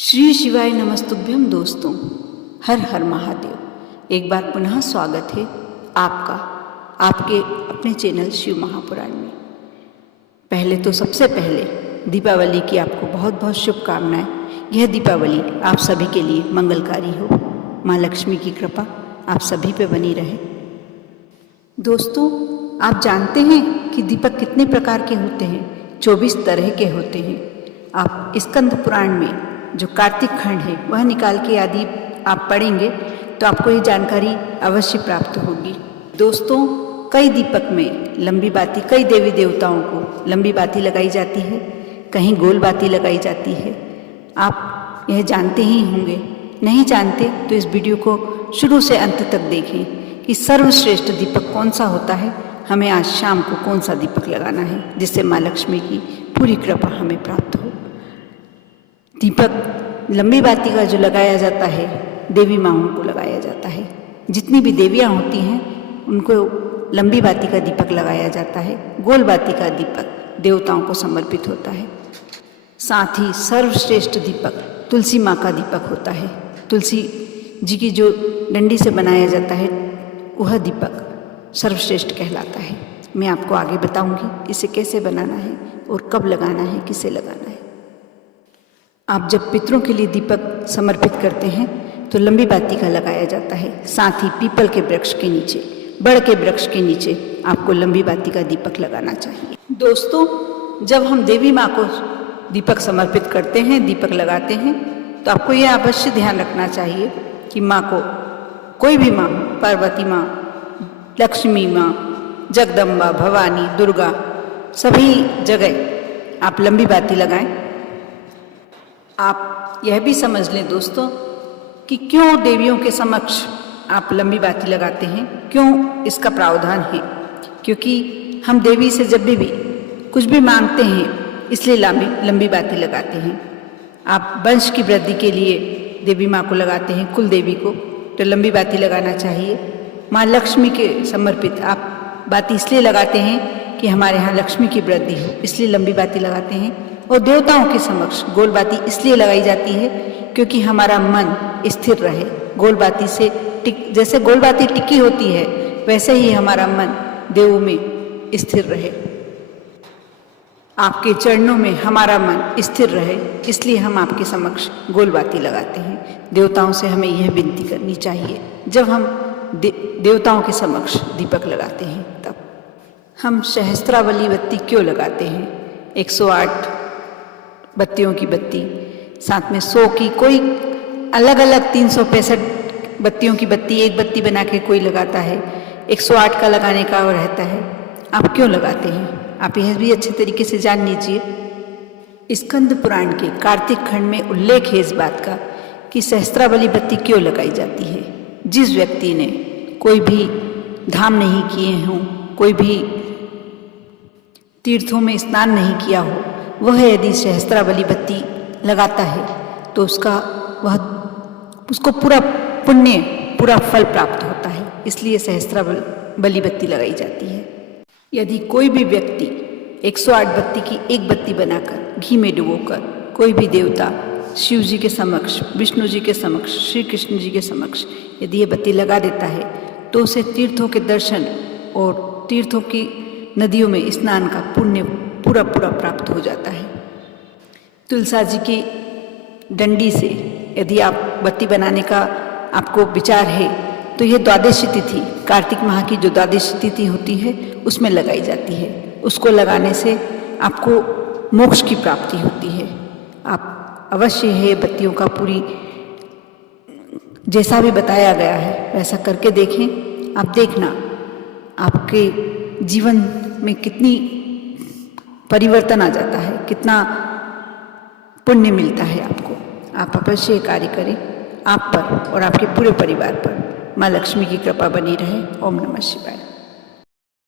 श्री शिवाय नमस्तुभ्यम दोस्तों, हर हर महादेव। एक बार पुनः स्वागत है आपका आपके अपने चैनल शिव महापुराण में। पहले तो सबसे पहले दीपावली की आपको बहुत बहुत शुभकामनाएं। यह दीपावली आप सभी के लिए मंगलकारी हो। माँ लक्ष्मी की कृपा आप सभी पे बनी रहे। दोस्तों, आप जानते हैं कि दीपक कितने प्रकार के होते हैं? 24 तरह के होते हैं। आप स्कंद पुराण में जो कार्तिक खंड है वह निकाल के यदि आप पढ़ेंगे तो आपको ये जानकारी अवश्य प्राप्त होगी। दोस्तों, कई दीपक में लंबी बाती, कई देवी देवताओं को लंबी बाती लगाई जाती है, कहीं गोल बाती लगाई जाती है। आप यह जानते ही होंगे। नहीं जानते तो इस वीडियो को शुरू से अंत तक देखें कि सर्वश्रेष्ठ दीपक कौन सा होता है। हमें आज शाम को कौन सा दीपक लगाना है जिससे माँ लक्ष्मी की पूरी कृपा हमें प्राप्त हो। दीपक लंबी बाती का जो लगाया जाता है, देवी माँओं को लगाया जाता है। जितनी भी देवियाँ होती हैं उनको लंबी बाती का दीपक लगाया जाता है। गोल बाती का दीपक देवताओं को समर्पित होता है। साथ ही सर्वश्रेष्ठ दीपक तुलसी माँ का दीपक होता है। तुलसी जी की जो डंडी से बनाया जाता है वह दीपक सर्वश्रेष्ठ कहलाता है। मैं आपको आगे बताऊंगी इसे कैसे बनाना है और कब लगाना है, किसे लगाना है। आप जब पितरों के लिए दीपक समर्पित करते हैं तो लंबी बाती का लगाया जाता है। साथ ही पीपल के वृक्ष के नीचे, बड़ के वृक्ष के नीचे आपको लंबी बाती का दीपक लगाना चाहिए। दोस्तों, जब हम देवी माँ को दीपक समर्पित करते हैं, दीपक लगाते हैं, तो आपको यह अवश्य ध्यान रखना चाहिए कि माँ को, कोई भी माँ, पार्वती माँ, लक्ष्मी माँ, जगदम्बा, भवानी, दुर्गा, सभी जगह आप लंबी बाती लगाएं। आप यह भी समझ लें दोस्तों कि क्यों देवियों के समक्ष आप लंबी बाती लगाते हैं, क्यों इसका प्रावधान है। क्योंकि हम देवी से जब भी कुछ भी मांगते हैं इसलिए लंबी बाती लगाते हैं। आप वंश की वृद्धि के लिए देवी माँ को लगाते हैं, कुल देवी को, तो लंबी बाती लगाना चाहिए। माँ लक्ष्मी के समर्पित आप बाती इसलिए लगाते हैं कि हमारे यहाँ लक्ष्मी की वृद्धि हो, इसलिए लंबी बाती लगाते हैं। और देवताओं के समक्ष गोल बाती इसलिए लगाई जाती है क्योंकि हमारा मन स्थिर रहे। गोल बाती से जैसे गोल बाती टिकी होती है वैसे ही हमारा मन देवों में स्थिर रहे। आपके चरणों में हमारा मन स्थिर रहे, इसलिए हम आपके समक्ष गोल बाती लगाते हैं। देवताओं से हमें यह विनती करनी चाहिए जब हम देवताओं के समक्ष दीपक लगाते हैं। तब हम सहस्त्रावली बत्ती क्यों लगाते हैं? 108 बत्तियों की बत्ती, साथ में 100 की, कोई अलग अलग 365 बत्तियों की बत्ती, एक बत्ती बना के कोई लगाता है। 108 का लगाने का और रहता है। आप क्यों लगाते हैं? आप यह भी अच्छे तरीके से जान लीजिए। स्कंद पुराण के कार्तिक खंड में उल्लेख है इस बात का कि सहस्त्रावली बत्ती क्यों लगाई जाती है। जिस व्यक्ति ने कोई भी धाम नहीं किए हों, कोई भी तीर्थों में स्नान नहीं किया हो, वह यदि सहस्त्रावली बत्ती लगाता है तो उसको पूरा पुण्य, पूरा फल प्राप्त होता है। इसलिए सहस्त्रावली बत्ती लगाई जाती है। यदि कोई भी व्यक्ति 108 बत्ती की एक बत्ती बनाकर घी में डुबोकर कोई भी देवता, शिव जी के समक्ष, विष्णु जी के समक्ष, श्री कृष्ण जी के समक्ष यदि ये बत्ती लगा देता है तो उसे तीर्थों के दर्शन और तीर्थों की नदियों में स्नान का पुण्य पूरा प्राप्त हो जाता है। तुलसा जी की डंडी से यदि आप बत्ती बनाने का आपको विचार है तो यह द्वादशी तिथि, कार्तिक माह की जो द्वादशी तिथि होती है उसमें लगाई जाती है। उसको लगाने से आपको मोक्ष की प्राप्ति होती है। आप अवश्य है बत्तियों का पूरी जैसा भी बताया गया है वैसा करके देखें। आप देखना आपके जीवन में कितनी परिवर्तन आ जाता है, कितना पुण्य मिलता है आपको। आप अवश्य कार्य करें। आप पर और आपके पूरे परिवार पर माँ लक्ष्मी की कृपा बनी रहे। ओम नमः शिवाय।